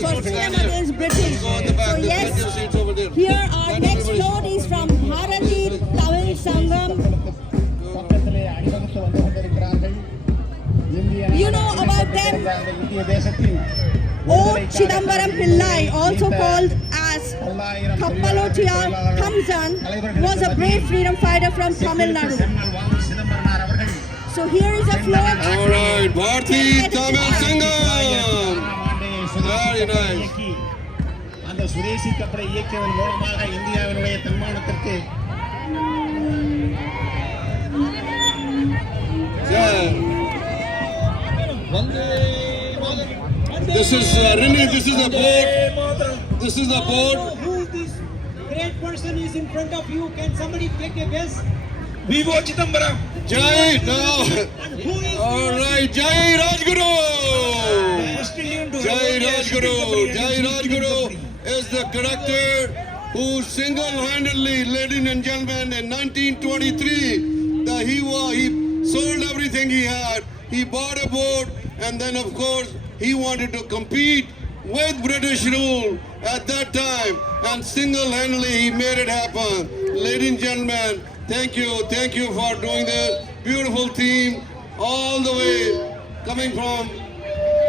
for freedom against British. So yes, here our next float is from Bharati Tamil Sangam. You know about them? O. Chidambaram Pillai, also called as Kappalotia Thamsan, was a brave freedom fighter from Tamil Nadu. So here is a float. All right, Bharati Tamil Sangam. Very nice. அந்த சுதேசி கப்பலை இயக்கியதன் மூலமாக இந்தியாவினுடைய தன்மானத்திற்கு This is Rini. This is the boat. This is the boat. Who this great person is in front of you? Can somebody take a guess? Vivo Chidambaram. Jai. No. And who is All right, Jai Rajguru. Jai Rajguru. Jai Rajguru is the character who single-handedly, ladies and gentlemen, in 1923, he sold everything he had. He bought a boat, and then, of course, he wanted to compete with British rule at that time, and single-handedly he made it happen. Ladies and gentlemen, thank you for doing this. Beautiful team, all the way coming from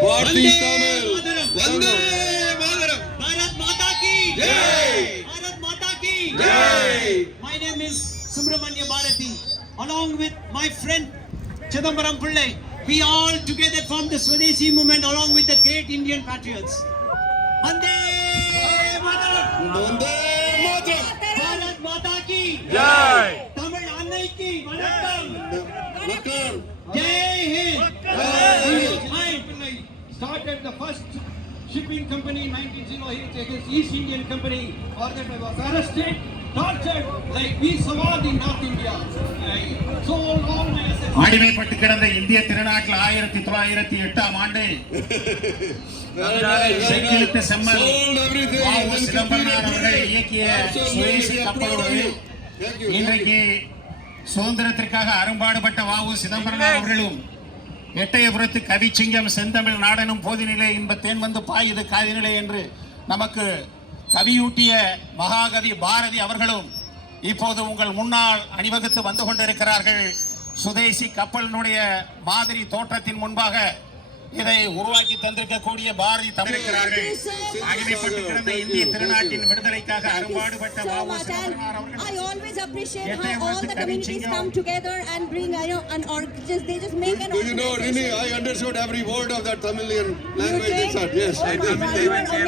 Bharati Tamil. Vande Mataram. Bharat Mata ki Jai. Bharat Mata ki Jai. My name is Subramanya Bharati. Along with my friend Chidambaram Pillai, we all together formed the Swadeshi movement along with the great Indian patriots. Vande Mataram. Vande Mataram. Bharat Mata ki Jai. Tamil Annai ki Vanakkam. Vanakkam. Jai Hind. Jai. I started the first shipping company in 1908 against East Indian Company, or that I was arrested, tortured like we survived in North India. So long my assets. அடிமைப்பட்டு கிடந்த இந்திய திருநாட்டில் 1908ஆம் ஆண்டு செக்கிழுத்த செம்மல் வாவு சிதம்பரனார் அவர்கள் இயக்கிய சுதேசி கப்பலோடு இன்றைக்கு சுதந்திரத்திற்காக அரும்பாடுபட்ட வாவு சிதம்பரனார் அவர்களும் எட்டயபுரத்து கவிச்சிங்கம் செந்தமிழ் நாடனும் போதினிலே இன்ப தேன் வந்து பாயுது காதினிலே என்று நமக்கு கவியூட்டிய மகாகவி பாரதி அவர்களும் இப்போது உங்கள் முன்னால் அணிவகுத்து வந்து கொண்டிருக்கிறார்கள். சுதேசி கப்பலினுடைய மாதிரி தோற்றத்தின் முன்பாக இதை உருவாக்கி தந்திருக்கக்கூடிய பாரதி தந்திருக்கிறார்கள். அடிமைப்பட்டு கிடந்த இந்திய திருநாட்டின் விடுதலைக்காக அரும்பாடுபட்ட வாவு சிதம்பரனார் அவர்கள். I always appreciate how all the communities come together and bring, they just make an Do you know, Rini, I understood every word of that Tamilian language they said. Yes, I did.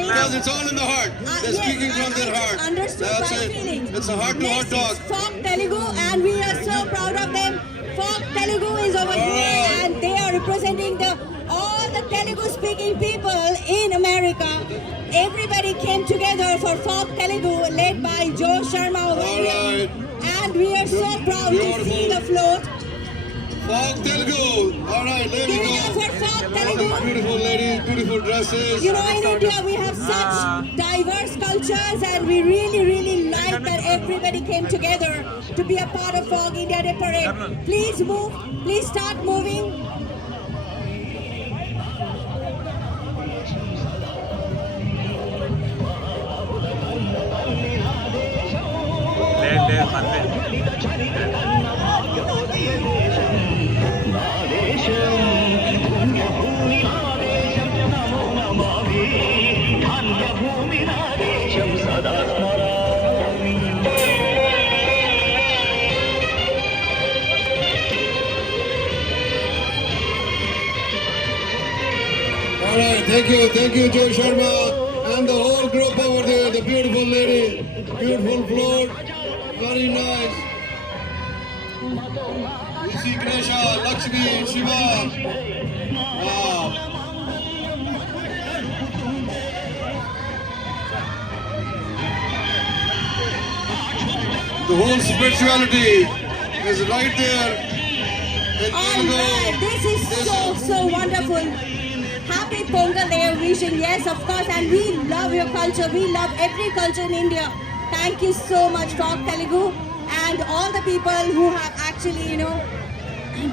Because it's all in the heart. They're speaking from their heart. That's it. It's a heart-to-heart talk. Folk Telugu, and we are so proud of them. Folk Telugu is over here, and they are representing all the Telugu speaking people in America. Everybody came together for Folk Telugu led by Joe Sharma over here. Alright. And we are so proud to see the float. Folk Telugu. All right, there we Give it go. up for Folk All Telugu. the beautiful ladies, beautiful dresses. You know, in India we have such diverse cultures, and we really like that everybody came together to be a part of Fog India Day Parade. Please move. Please start moving. All right, thank you, Joe Sharma, and the whole group over there, the beautiful lady, beautiful float, very nice. We see Ganesha, Lakshmi, Shiva. Wow. The whole spirituality is right there. All right, this is so wonderful. Happy Pongal Day vision, yes, of course, and we love your culture. We love every culture in India. Thank you so much, Folk Telugu, and all the people who have actually,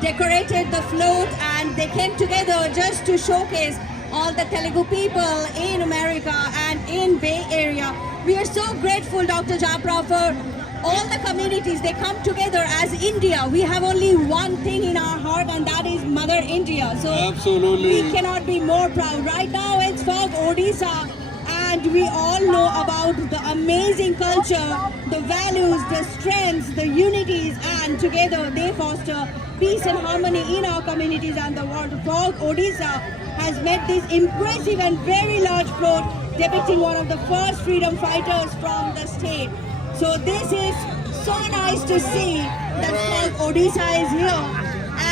decorated the float, and they came together just to showcase all the Telugu people in America. we are so grateful, Dr. Japra, for all the communities. They come together as India. We have only one thing in our heart, and that is Mother India. So Absolutely. we cannot be more proud. Right now it's for Odisha, and we all know about the amazing culture, the values, the strengths, the unities, and together they foster peace and harmony in our communities and the world. For Odisha has made this impressive and very large float depicting one of the first freedom fighters from the state. So this is so nice to see that Fog Odisha is here,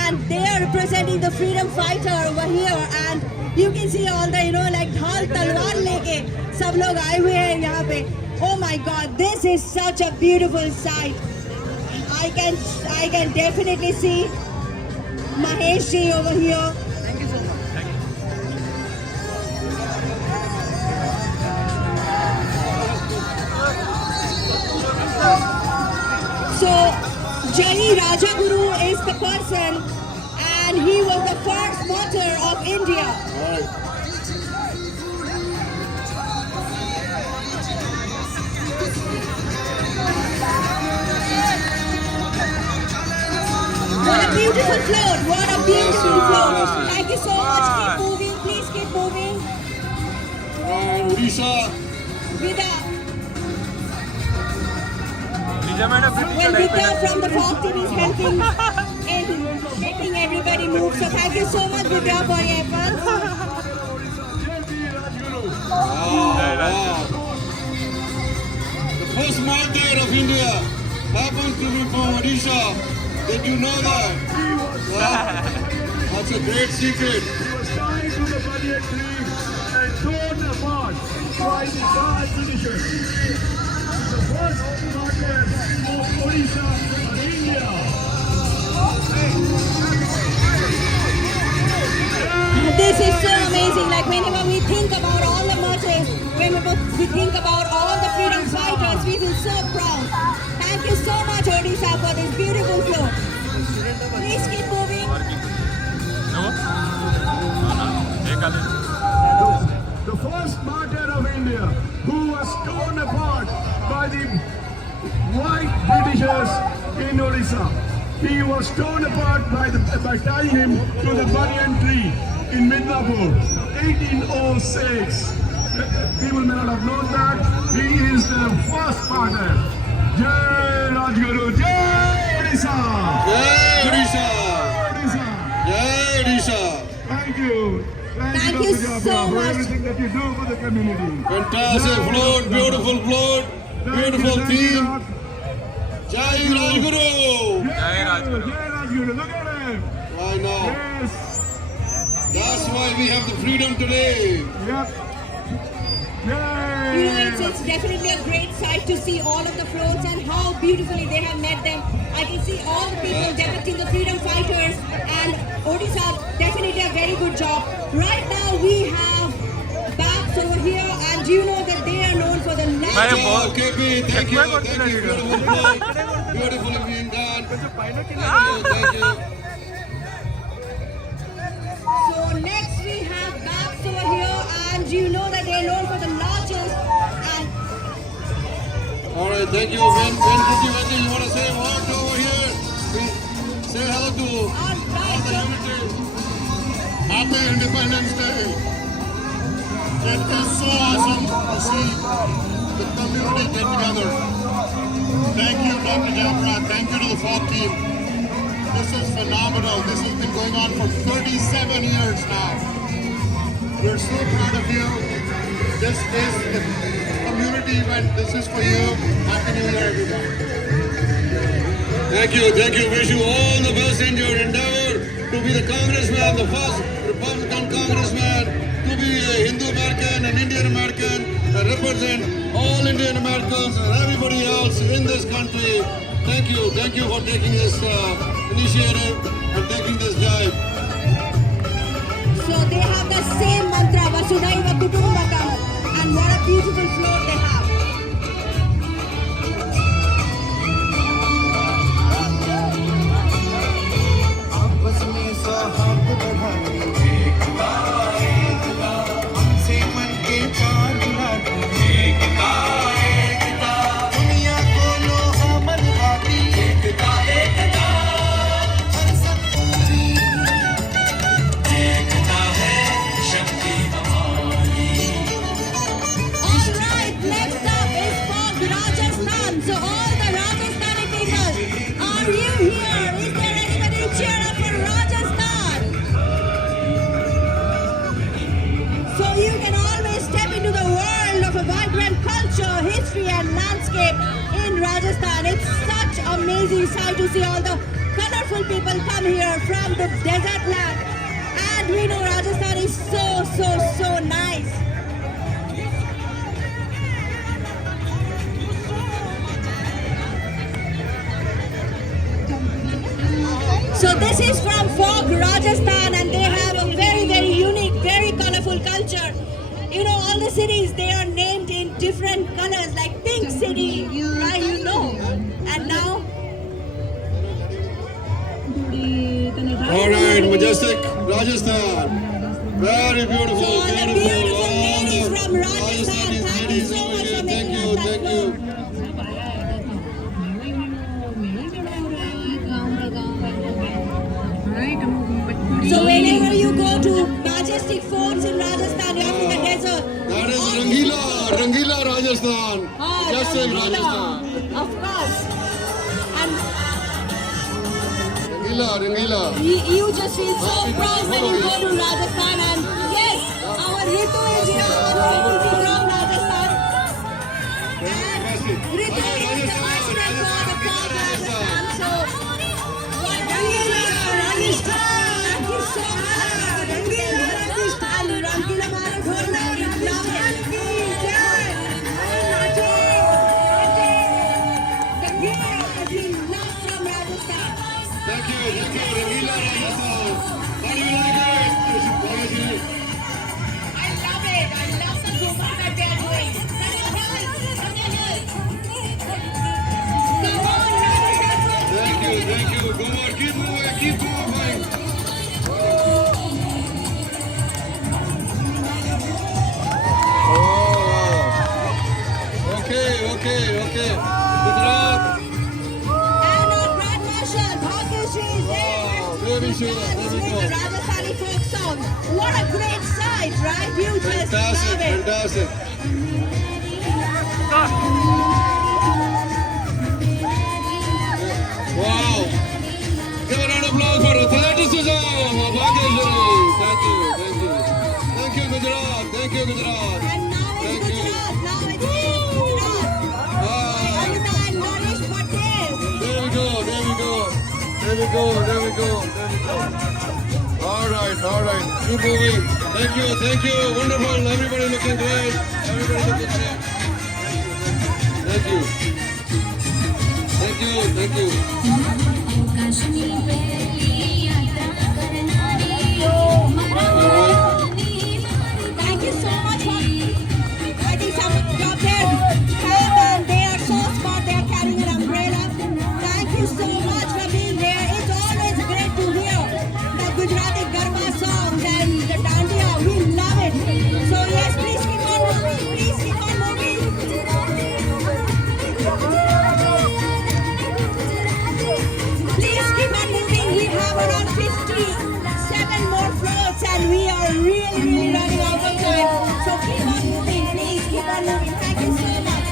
and they are representing the freedom fighter over here, and you can see all the like dhal talwar leke sab log aaye hue hain yahan pe. Oh my God, this is such a beautiful sight. I can definitely see Mahesh ji over here. So Jai Rajaguru is the person, and he was the first martyr of India. What a beautiful float! What a beautiful float! Thank you so much. Keep moving, please keep moving. Odisha. Vida. Well, Vidya from the Fog team is helping in making everybody move. So thank you so much, Vidya, for your efforts. The first martyr of India happens to be from Odisha. Did you know that? That's a great secret. He was tied to the banyan tree and torn apart by the Thai Britishers. The first martyr of Odisha and India. This is so amazing. Like whenever we think about all the martyrs, whenever we think about all the freedom fighters, we feel so proud. Thank you so much, Odisha, for this beautiful float. Please keep moving. The first martyr of India who was torn apart by the white Britishers in Odisha. He was torn apart by tying him to the banyan tree in Midnapur, 1806. People may not have known that. He is the first martyr. Jai Rajguru, Jai Odisha! Jai Odisha! Odisha! Jai Odisha! Thank you. Thank you Dr. so Japra, for much. everything that you do for the community. Fantastic float, beautiful float, beautiful Thank you, theme. Doc. Jai Rajguru! Jai Rajguru. Jai Rajguru. Look at him. I know. Yes. That's why we have the freedom today. Yep. You know, it's definitely a great sight to see all of the floats and how beautifully they have made them. I can see all the people depicting the freedom fighters, and Odisha definitely a very good job. Right now we have Babs over here, and you know that they are known for the land. Oh, KP, thank you. Thank you. Beautiful float. Beautifully being done. Thank you. So next we have Babs over here, and you know that they are known for the largest. And All right, thank you. When you want to say a word over here? Say hello to all right, the so unity. Happy Independence Day. It is so awesome to see the community get together. Thank you, Dr. Japra. Thank you to the FOG team. This is phenomenal. This has been going on for 37 years now. We're so proud of you. This is the community event. This is for you. Happy New Year, everybody. Thank you. Wish you all the best in your endeavor to be the congressman, the first Republican congressman, to be a Hindu American and Indian American, and represent all Indian Americans and everybody else in this country. Thank you for taking this initiative and taking this drive. So they have the same mantra, Vasudhaiva Kutumbakam, and what a beautiful float they have. आपस में सौहार्द बढ़ाते एकता एकता हमसे मन के चार मिलाते एकता crazy sight to see all the colorful people come here from the desert land. And we know Rajasthan is so nice. So this is from Fog, Rajasthan, and they have a very unique, very colorful culture. You know, all the cities, they are named in different colors, like Pink City, right, you know. And now... All right, majestic Rajasthan. Very beautiful, So all the beautiful ladies All the from Rajasthan, Rajasthani thank you ladies so over much here. for Thank making you, us that thank float. you. So whenever you go to majestic forts in Rajasthan, you have to the desert. That is All- Rangila Rajasthan. Ah, Just like Rangila. Rajasthan. Of course. And Rangila. you just feel so proud when you go to Rajasthan. And yes, our Ritu is here, our Ritu is from Rajasthan. And Ritu is the master for the Fog Rajasthan. So, what really Rajasthan? Thank you so much. And Rangila Marathon, we love it. We love from Rajasthan. Thank you, Rangila Rajasthan. How do you like it? Bhageshwari? I love it. I love the Zumba that they are doing. Come on, Rajasthan. Thank you. Go on, keep moving. Oh, okay. Gujarat. And our Grand Marshal, Bhagyashree is there. Wow, very sure. There we Dancing go. the Rajasthani folk song. What a great sight, right? You just love it. Fantastic. Wow. Give a round of applause for athleticism of Bhagyashree. Thank you, Gujarat. And now Thank it's you. Gujarat. Now it's Gujarat. Ah, Amita and Manish Patel. there we go. All right. Keep moving. Thank you. Wonderful. Everybody looking great. Thank you. Thank you so much for I think some of them have and they are so smart, they are carrying an umbrella. Thank you so much for being there. It's always great to hear the Gujarati Garba songs and the Dandiya. We love it. So yes, please keep on moving. Please keep on moving. We have around 57 more floats and we are really running out of time. So keep on moving, please keep on moving. Thank you so much.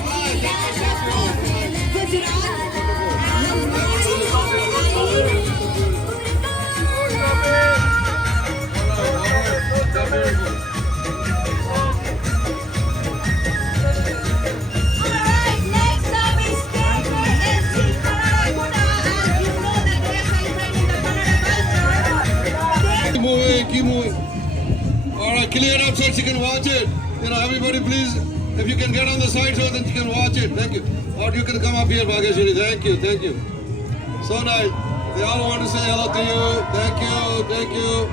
Alright, next up is KKSC Kannada Kuda. As you know that they are celebrating the Kannada culture. Keep moving. All right, clear up so you can watch it. Everybody, please, if you can get on the side so that you can watch it. Thank you. Or you can come up here, Bhagyashree. Thank you. So nice. They all want to say hello to you. Thank you.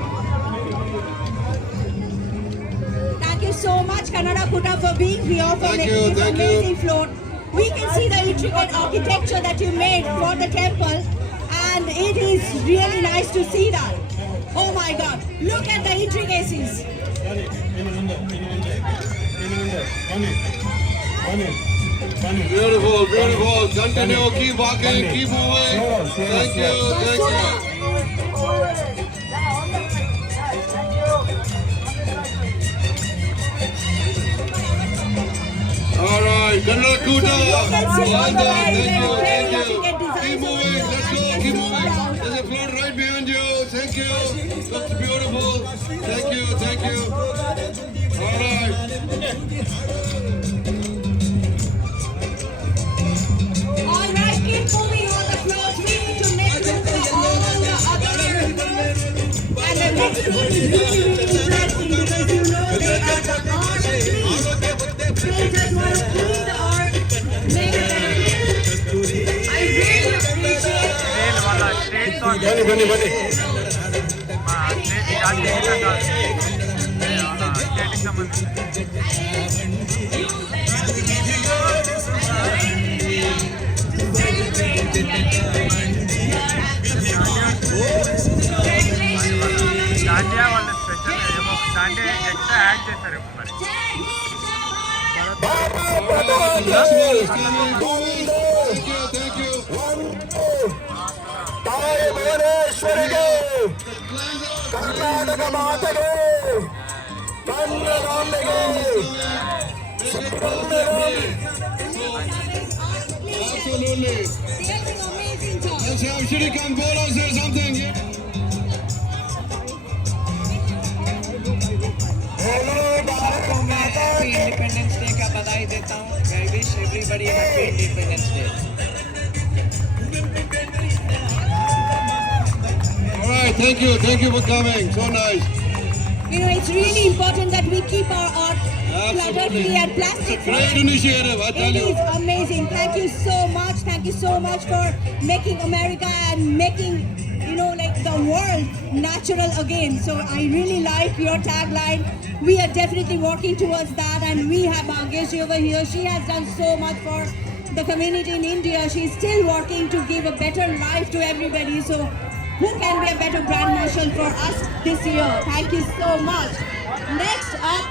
Thank you so much, Kannada Kuda, for being here, for Thank making you, this thank you. amazing float. We can see the intricate architecture that you made for the temple, and it is really nice to see that. Oh my God, look at the intricacies. Beautiful. Continue. Keep walking. Keep moving. Thank you. All right, Kannada Kuda. Well done. Thank you. Keep moving. Let's go. Keep moving. There's a float right behind you. Thank you. Looks beautiful. Thank you. All right. All right, keep moving on the float. ಬನ್ನಿ ಬನ್ನಿ. దాండియా వాళ్ళ special ఏమో Dandiya extra add చేశారు మరి Thank you. ತಾಯಿ ಭುವನೇಶ್ವರಿಗೆ, ಕರ್ನಾಟಕ ಮಾತೆಗೆ, ಕನ್ನಡಾಂಬೆಗೆ, Absolutely. Amazing job. Let's have Shri Kambola say something. Happy independence day का बधाई देता हूँ. I wish everybody happy independence day. All right, thank you for coming. So nice. You know, it's really important that we keep our art clutter-free and plastic-free. Great initiative, I tell It you. is amazing. Thank you so much. Thank you so much for making America and making, you know, like the world natural again. So I really like your tagline. We are definitely working towards that, and we have Bhagyeshi over here. She has done so much for the community in India. She's still working to give a better life to everybody. So who can be a better brand marshal for us this year? Thank you so much. Next up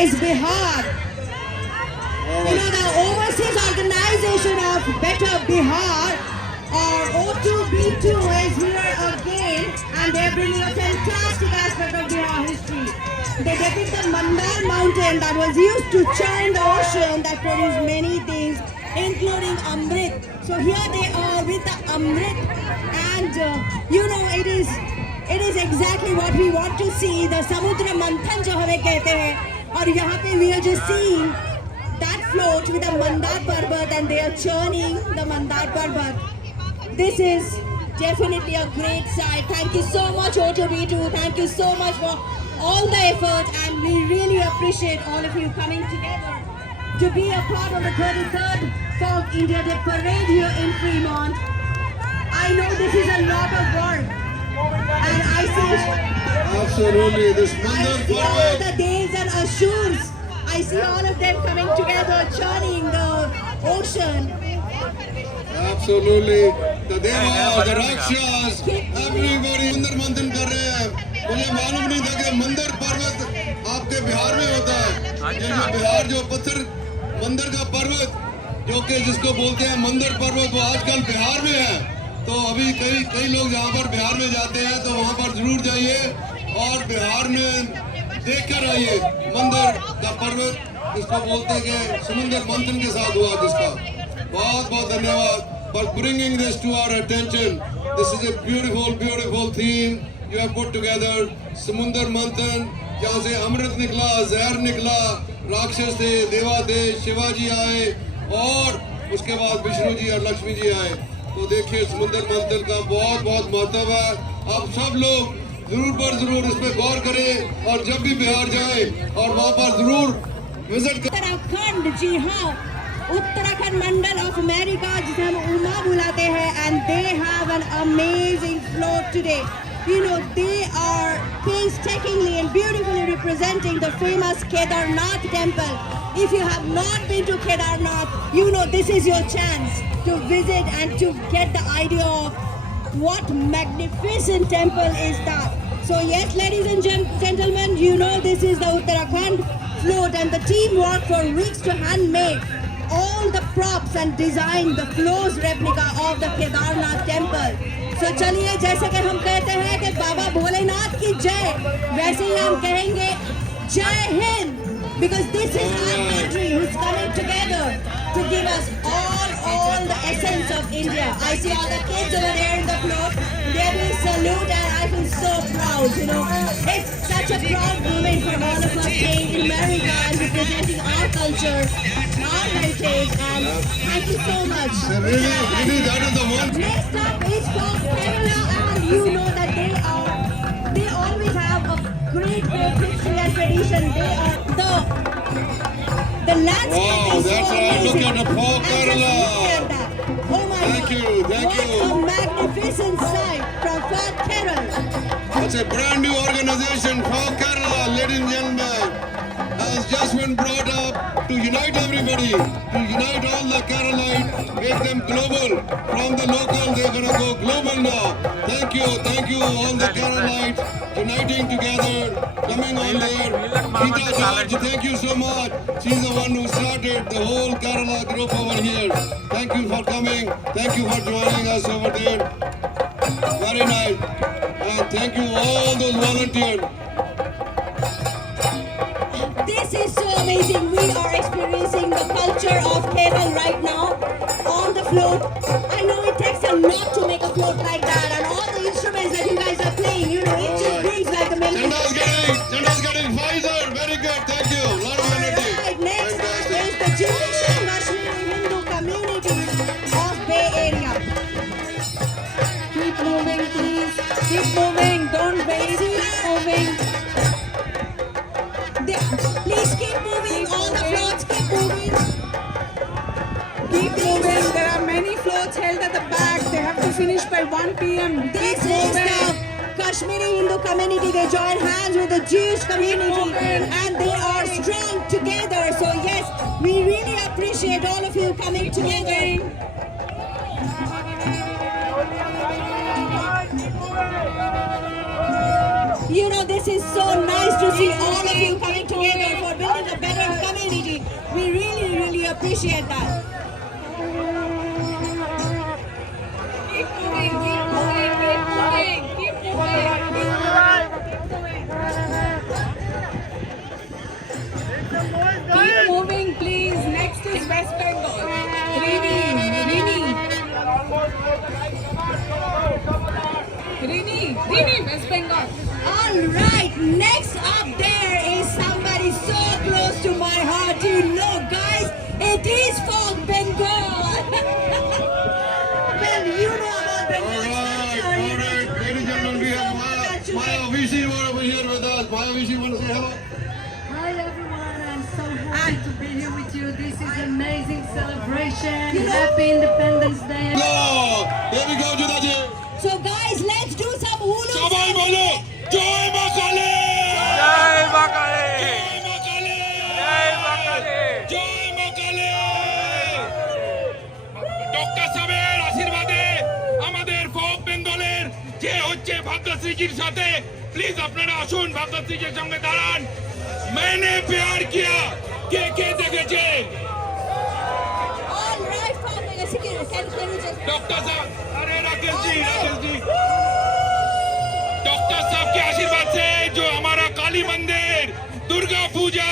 is Bihar. You know, the Overseas Organization of Better Bihar, or O2B2, is here again, and they're bringing a fantastic aspect of Bihar history. They depict the Mandar mountain that was used to churn the ocean that produced many things, including Amrit. So here they are with the Amrit, and you know, it is exactly what we want to see. The Samudra Manthan jo hame kehte hain, aur yahan pe we are just seeing that float with the Mandar Parbat, and they are churning the Mandar Parbat. This is definitely a great sight. Thank you so much, O2B2. Thank you so much for all the effort, and we really appreciate all of you coming together to be a part of the 33rd Fog India Day parade here in Fremont. I know this is a lot of work, and I see Absolutely. This Mandar all Parvat. the Devs and Ashurs. I see all of them coming together, churning the ocean. Absolutely. The Devas, the Rakshas, everybody मंदिर मंथन कर रहे हैं. मुझे मालूम नहीं था कि मंदिर पर्वत आपके बिहार में होता है. ये जो बिहार जो पत्थर मंदिर का पर्वत जो कि जिसको बोलते हैं मंदिर पर्वत, वो आजकल बिहार में है. तो अभी कई लोग जहाँ पर बिहार में जाते हैं तो वहाँ पर जरूर जाइए और बिहार में देख कर आइए मंदिर का पर्वत, जिसको बोलते हैं कि समुद्र मंथन के साथ हुआ जिसका. बहुत बहुत धन्यवाद for bringing this to our attention. This is a beautiful theme you have put together. Samundar Manthan, जहाँ से अमृत निकला, जहर निकला, राक्षस थे, देवा थे, शिवाजी आए और उसके बाद विष्णु जी और लक्ष्मी जी आए. तो देखिए समुद्र मंथन का बहुत महत्व है. आप सब लोग जरूर इस पे गौर करें और जब भी बिहार जाएं और वहाँ पर जरूर विजिट करें. उत्तराखंड, जी हाँ, उत्तराखंड मंडल ऑफ अमेरिका जिसे हम उमा बुलाते हैं, and they have an amazing float today. You know, they are painstakingly and beautifully representing the famous Kedarnath temple. If you have not been to Kedarnath, you know this is your chance to visit and to get the idea of what magnificent temple is that. So yes, ladies and gentlemen, you know this is the Uttarakhand float, and the team worked for weeks to handmade all the props and design the closed replica of the Kedarnath temple. So चलिए, जैसे कि हम कहते हैं कि बाबा भोलेनाथ की जय, वैसे ही हम कहेंगे जय Hind, because this is our country who's coming together to give us all the essence of India. I see all the kids over there in the float. They will salute, and I feel so proud. You know, it's such a proud moment for all of us being in America and representing our culture, our heritage, and thank you so much. Really, that is the one. Next up is from Kerala, and you know that they always have a great history and tradition. They are the landscape Wow, is that's so right. Look amazing. at the poor And just Kerala. look at that. Oh my Thank God. you, thank what you. a magnificent this inside from Fort Kerala. It's a brand new organization for Kerala, ladies and gentlemen, has just been brought up to unite everybody, to unite all the Keralites, make them global. From the local, they're gonna go global now. Thank you, all the Keralites uniting together, coming on there. Geeta George, thank you so much. She's the one who started the whole Kerala group over here. Thank you for coming. Thank you for joining us over there. Very nice. And thank you all those volunteers. This is so amazing. We are experiencing the culture of Kerala right now on the float. I know it takes a lot to make a float like that, and all the instruments that you guys are playing, you know, it just brings like a melody. Chanda's getting Pfizer. Very good. Thank you. A lot of energy. Right, next up is the Jewish and Kashmiri Hindu community of Bay Area. Keep moving, please. Keep moving. Don't wait. Keep moving. Please keep moving. All the floats keep moving. Keep moving. There are many floats held at the back. They have to finish by 1 p.m. This is the Kashmiri Hindu community. They join hands with the Jewish community and they are strong together. So yes, we really appreciate all of you coming together. You know, this is so nice to see all of you coming together for building a better community. We really appreciate that. Keep moving. Keep moving. Keep moving. Keep moving. Keep moving, please. Next is West Bengal. Rini, West Bengal. All right, next up there is somebody so close to my heart. You know, guys, it is Folk Bengal. Well, you know about Bengal. All right. Ladies and gentlemen, we have Maya VC over here with us. Maya VC, want to say hello? Hi everyone, I'm so happy to be here with you. This is amazing celebration. Happy Independence Day. Go! Here we go, Judaji. So, guys, let's do some hula. সবাই বলো জয় মা কালী! জয় মা কালী! জয় মা কালী! জয় মা কালী! জয় মা Kali! Doctor সাহেবের আশীর্বাদে আমাদের ফোক বেঙ্গলের যে হচ্ছে ভাগ্যশ্রীজির সাথে প্লিজ আপনারা আসুন ভাগ্যশ্রীজির সঙ্গে দাঁড়ান मैंने प्यार किया কে দেখেছে All right, Folk Bengal. Can you just... doctor साहब अरे राकेश जी डॉक्टर साहब के आशीर्वाद से जो हमारा काली मंदिर दुर्गा पूजा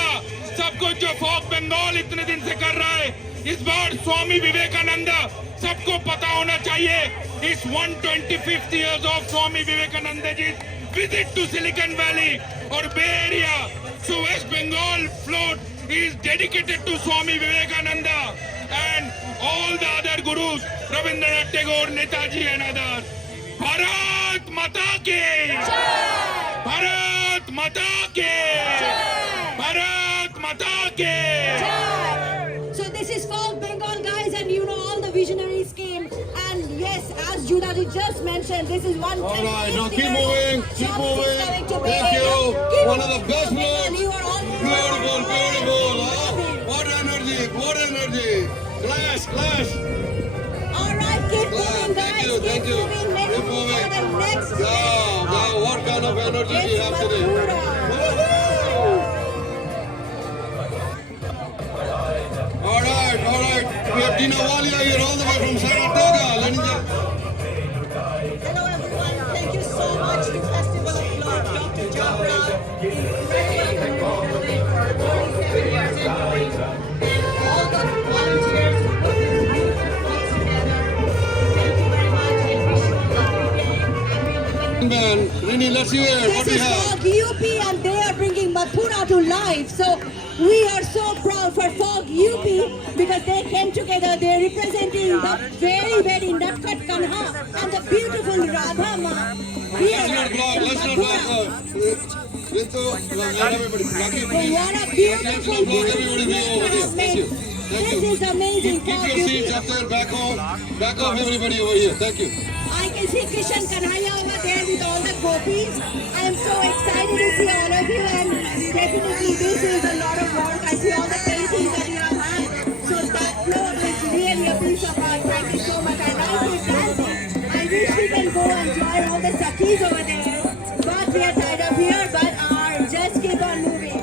सब कुछ जो फोक बंगाल इतने दिन से कर रहा है इस बार स्वामी विवेकानंद सबको पता होना चाहिए इस 125th years of Swami Vivekananda ji visit to Silicon Valley और Bay Area. So West Bengal float is dedicated to Swami Vivekananda and all the other gurus, Rabindranath Tagore, Netaji and others. Bharat Mata Ki! Bharat Mata Ki! Bharat Mata Ki! So this is Folk Bengal, guys, and you know all the visionaries came. And yes, as Judaji just mentioned, this is one. All right, now keep moving, keep moving. Thank you. One of the best floats. You are all Beautiful, beautiful. Huh? What energy, what energy. Clash. All right, keep moving, guys. Thank you. Keep moving. Let's Keep move moving. on to the next. Wow, what kind of energy do you have today? Mathura. All right. We have Tina Walia here all the way from Saratoga. Ladies and gentlemen. Hello, everyone. Thank you so much to Festival of Love, Dr. Jabra. And all the volunteers who put this beautiful place together. Thank you very much and wish you a lovely day. Man, Rini, let's hear what This we is have. Fog UP and they are bringing Mathura to life. So we are so proud for Fog UP because they came together. They are representing the very Natkat Kanha and the beautiful Radha Ma. Here Let's not block. in Let's not Mathura. block. Everybody. Lucky, please. What a beautiful, Let's not block everybody beautiful over here. Thank you. This is amazing. Keep Fog your UP. seats up there. Back off everybody over here. Thank you. I can can see Kishan Kanhaiya over there with all the gopis. I am so excited to see all of you, and definitely this is a lot of work. I see all the paintings that you have had. So that floor is really a piece of art. Thank you so much. I like it dancing. I wish we can go and join all the Sakhis over there. But we are tied up here, but just keep on moving.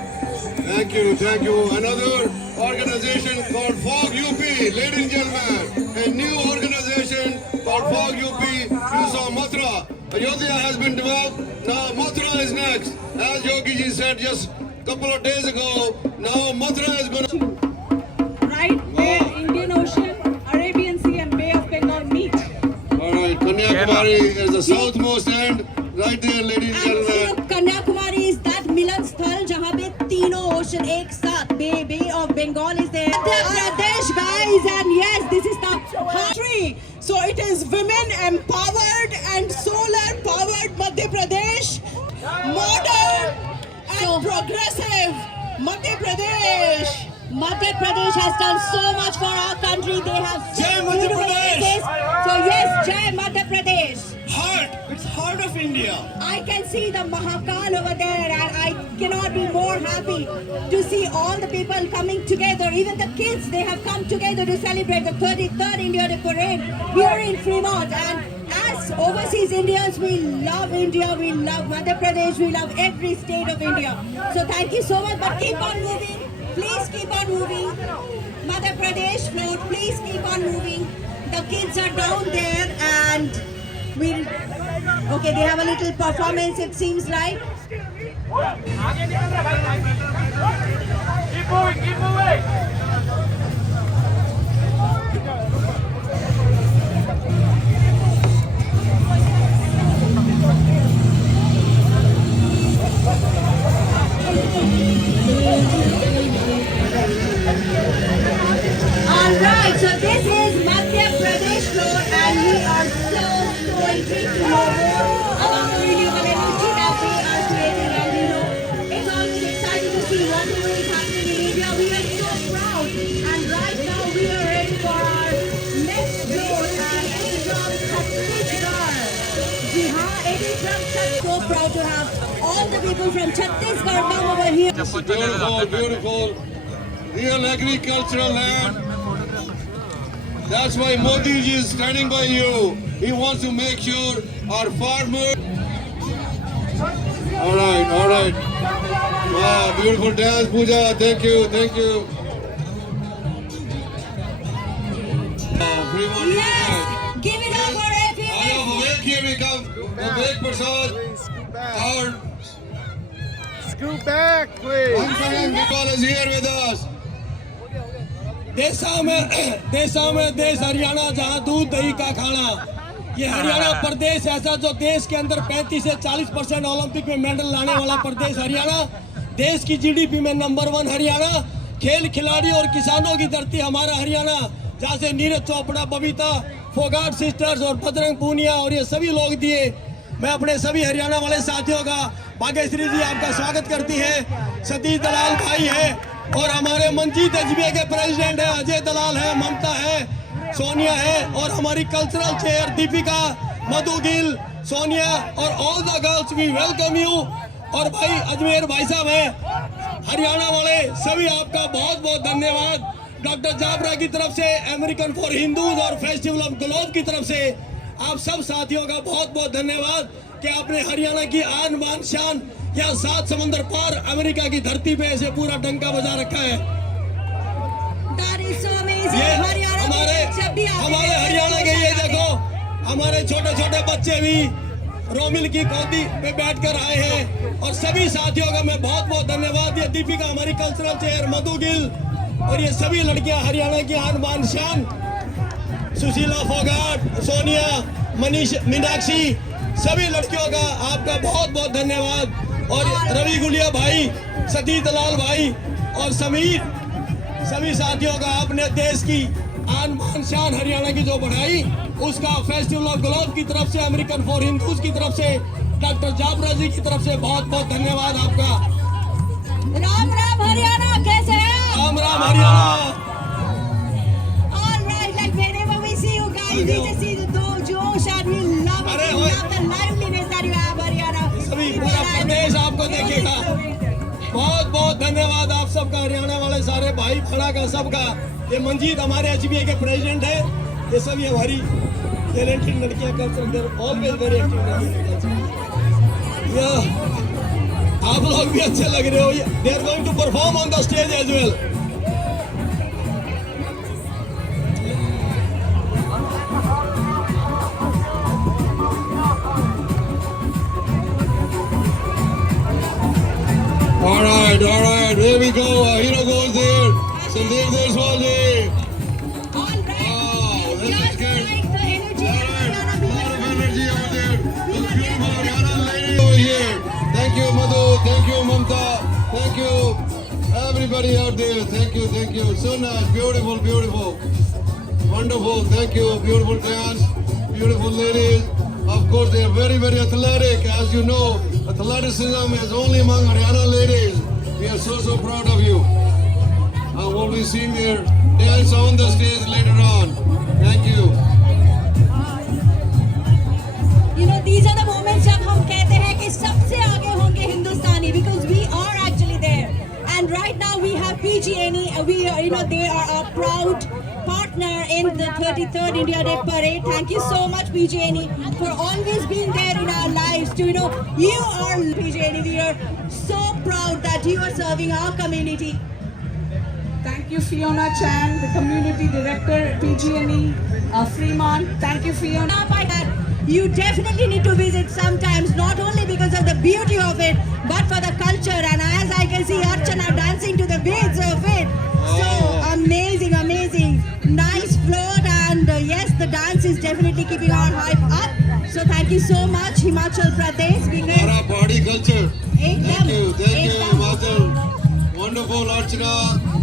Thank you, thank you. Another organization called FOG UP, ladies and gentlemen. A new organization called FOG UP. You saw Mathura. Ayodhya has been developed. Now Mathura is next. As Yogi ji said just a couple of days ago, now Mathura is going to... Right where Indian Ocean, Arabian Sea and Bay of Bengal meet. Alright, Kanyakumari is the southmost end. Right there, ladies and gentlemen. Kanyakumari is that Milan Sthal जहाँ पे तीनों ocean एक साथ Bay of Bengal is there. Madhya Pradesh, guys, and yes, this is the Tree. So it is women empowered and solar powered Madhya Pradesh, modern and progressive Madhya Pradesh. Madhya Pradesh has done so much for our country. They have Jai Madhya beautiful Pradesh. places. So yes, Jai Madhya Pradesh. It's heart of India. I can see the Mahakal over there, and I cannot be more happy to see all the people coming together. Even the kids, they have come together to celebrate the 33rd India Day Parade here in Fremont. And as overseas Indians, we love India, we love Madhya Pradesh, we love every state of India. So thank you so much, but keep on moving. Please keep on moving. Madhya Pradesh float, please keep on moving. The kids are down there, and okay, they have a little performance, it seems like. Keep moving, keep moving. Alright, so this is Madhya Pradesh floor, and we are so intrigued to know more about the renewable energy that we are creating. And you know, it's always exciting to see whatever is happening in India. We are so proud, and right now we are ready for our next floor, and it is from Chhattisgarh. Ji haan, it is from Chhattisgarh. So proud to have all the people from Chhattisgarh come over here. Beautiful, beautiful. Real agricultural land. That's why Modi ji is standing by you. He wants to make sure our farmers... Alright. Wow, beautiful dance, Pooja. Thank you, thank you. Yes, give it up for everyone. Vivek, here we come. Vivek Prasad. Our Scoot back, please. Nepal is here with us. देशा में देश हरियाणा जहाँ दूध दही का खाना, ये हरियाणा प्रदेश ऐसा जो देश के अंदर 35 से 40% ओलंपिक में मेडल लाने वाला प्रदेश हरियाणा, देश की जीडीपी में नंबर 1 हरियाणा, खेल खिलाड़ी और किसानों की धरती हमारा हरियाणा, जहाँ से नीरज चोपड़ा, बबीता फोगाट सिस्टर्स और बजरंग पूनिया और ये सभी लोग दिए। मैं अपने सभी हरियाणा वाले साथियों का, भाग्यश्री जी आपका स्वागत करती है, सतीश दलाल भाई है और हमारे मंजीत एचबीए के प्रेसिडेंट है, अजय दलाल है, ममता है, सोनिया है और हमारी कल्चरल चेयर दीपिका, मधु गिल, सोनिया और all the girls we welcome you. और भाई अजमेर भाई साहब हैं, हरियाणा वाले सभी आपका बहुत बहुत धन्यवाद। डॉक्टर जाबरा की तरफ से, अमेरिकन फॉर हिंदूज और फेस्टिवल ऑफ ग्लोब की तरफ से आप सब साथियों का बहुत बहुत धन्यवाद कि आपने हरियाणा की आन बान शान या 7 समंदर पार अमेरिका की धरती पे ऐसे पूरा डंका बजा रखा है। ये हमारे हरियाणा के, ये देखो हमारे छोटे छोटे बच्चे भी रोमिल की गोदी पे बैठकर आए हैं और सभी साथियों का मैं बहुत बहुत धन्यवाद। ये दीपिका हमारी कल्चरल चेयर, मधु गिल और ये सभी लड़कियां हरियाणा की आन बान शान, सुशीला फोगाट, सोनिया, मनीष, मीनाक्षी, सभी लड़कियों का आपका बहुत बहुत धन्यवाद। और रवि गुलिया भाई, सतीश दलाल भाई और समीर, सभी साथियों का आपने देश की आन बान शान हरियाणा की जो बढ़ाई, उसका फेस्टिवल ऑफ ग्लोब की तरफ से, अमेरिकन फॉर हिंदूज की तरफ से, डॉक्टर जाबरा जी की तरफ से बहुत बहुत धन्यवाद आपका। राम राम हरियाणा, कैसे हैं? Ram Ram Haryana. All right, like whenever we see you guys, we just see the josh and we love it. भाई बड़ा का सबका। ये मंजीत हमारे HBA के प्रेसिडेंट है। ये सभी हमारी टैलेंटेड लड़कियां कल्चर ऑलवेज वेरी एक्टिव। आप लोग भी अच्छे लग रहे हो। They are going to perform on the stage as well. All right, here we go. Hero goes there. Sandeep Deshwal. All right. This is Just good. like the energy. A lot of energy over there. Those beautiful Haryana ladies over here. Thank you, Madhu. Thank you, Mamta. Thank you, everybody out there. Thank you. So nice. Beautiful. Wonderful. Thank you. Beautiful dance. Beautiful ladies. Of course, they are very, very athletic. As you know, athleticism is only among Haryana ladies. We are so proud of you. And we'll be seeing their dance on the stage later on. Thank you. You know, these are the moments जब हम कहते हैं कि सबसे आगे होंगे हिंदुस्तानी, because we are actually there. And right now we have PGNE. We are, you know, they are a proud partner in the 33rd India Day Parade. Thank you so much, PGNE, for always being there in our lives. You know, you are PGNE. We are so proud that you are serving our community. Thank you, Fiona Chan, the Community Director, PGNE, Fremont. Thank you, Fiona. By that, you definitely need to visit sometimes, not only because of the beauty of it, but for the culture. And as I can see Archana dancing to the beats of it. So amazing. Nice float, and yes, the dance is definitely keeping our hype up. So thank you so much, Himachal Pradesh. Our party culture. Ekdam, Thank you, ekdam. Himachal. Wonderful, Archana.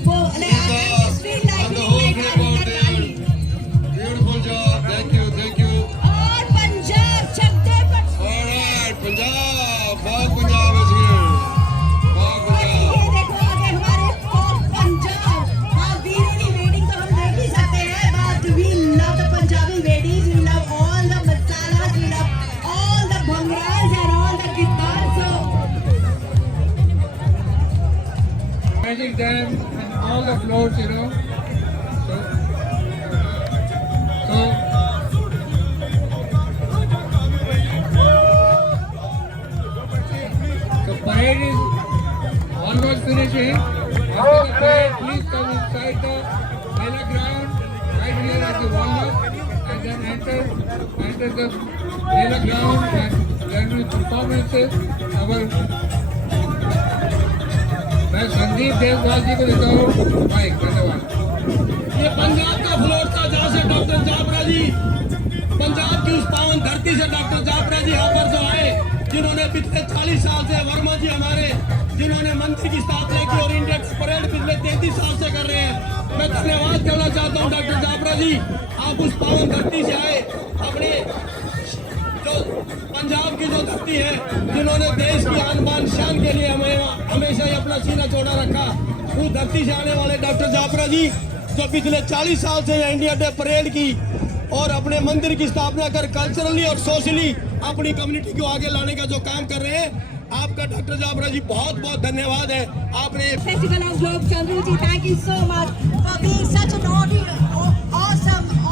I just feel like And the being whole like group out there. Rajasthan. Beautiful job. Thank you. और पंजाब चकते पर All right, Punjab. Folk Punjab is here. Folk Punjab. ये देखो आगे हमारे folk Punjab. हाँ, वीरोनी wedding तो हम देख ही सकते हैं, but we love the Punjabi weddings. We love all the masalas. We love all the bhangras and all the guitars. So Magic Dam and all the floats, you know. So parade is almost finishing. After the parade, please come inside the Mela ground, right here at the walnut, and then enter the Mela ground, and there will be performances. मैं संदीप देशवाल जी को देता हूँ mic. धन्यवाद। ये पंजाब का float था, जहाँ से डॉक्टर जाफरा जी, पंजाब की उस पावन धरती से डॉक्टर जाफरा जी यहाँ पर जो आए, जिन्होंने पिछले 40 साल से, वर्मा जी हमारे, जिन्होंने मंदिर की स्थापना की और इंडिया की परेड पिछले 33 साल से कर रहे हैं। मैं धन्यवाद करना चाहता हूँ डॉक्टर जाफरा जी, आप उस पावन धरती से आए, अपने जो पंजाब की जो धरती है, जिन्होंने देश की आन बान शान के लिए हमें हमेशा ही अपना सीना चौड़ा रखा, उस धरती से आने वाले डॉक्टर जाफरा जी, जो पिछले 40 साल से इंडिया डे परेड की और अपने मंदिर की स्थापना कर कल्चरली और सोशली अपनी कम्युनिटी को आगे लाने का जो काम कर रहे हैं, आपका डॉक्टर जाफरा जी बहुत बहुत धन्यवाद है। आपने Festival of Globe Chandruji, thank you so much for being such an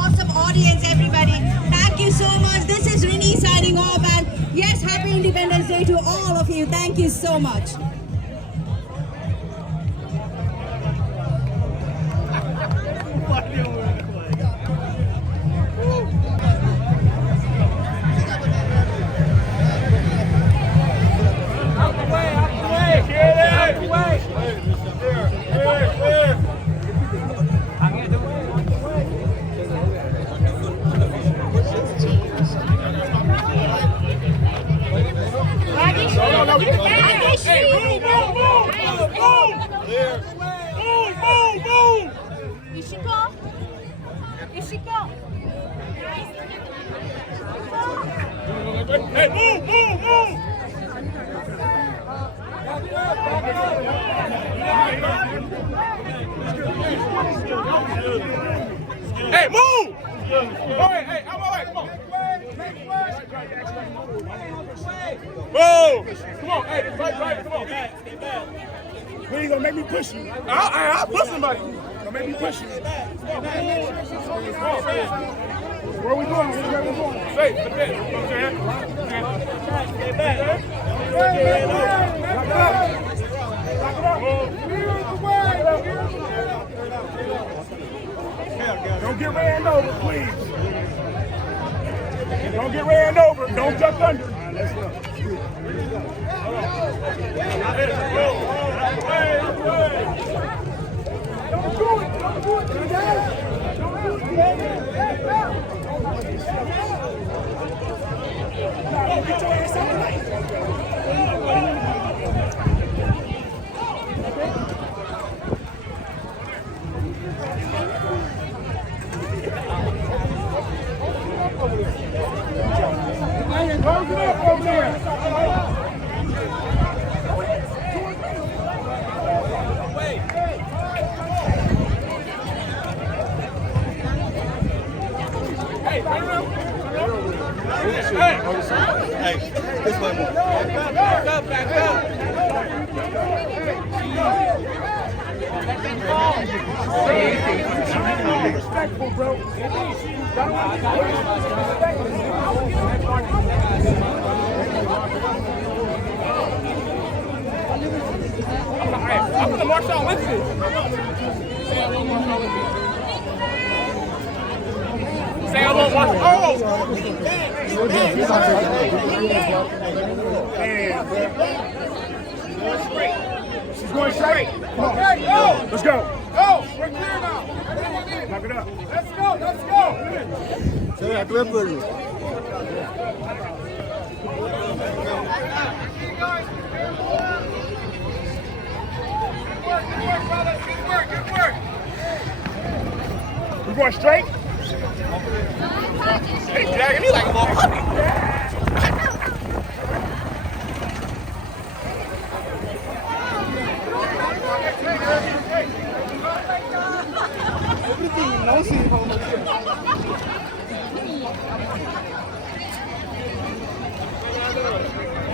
awesome audience, everybody. Thank you so much. This is Rini signing off, and yes, happy Independence Day to all of you. Thank you so much. Hey, move! Hey, move! Hey, I'm all right, come on. Move! Come on, hey, right, come on. Please don't make me push you. I'll push somebody. Don't make me push you. Where we going? Where we going? Safe. Stay back. Don't get ran over, please. Don't get ran over. Don't jump under. Let's go. Don't do it. Don't do it. Don't do it. Get your ass out of the way. Close it up over there. Hey, this way more. Back up, back up. Respectful, bro. I'm gonna march out with you. Say I won't march. Oh! She's going straight. Come on. Okay, go. Let's go. Go. We're clear now. Knock it up. Let's go. Let's go. Good work. We're going straight. Hey, dragging me like a little puppy. Everything you know,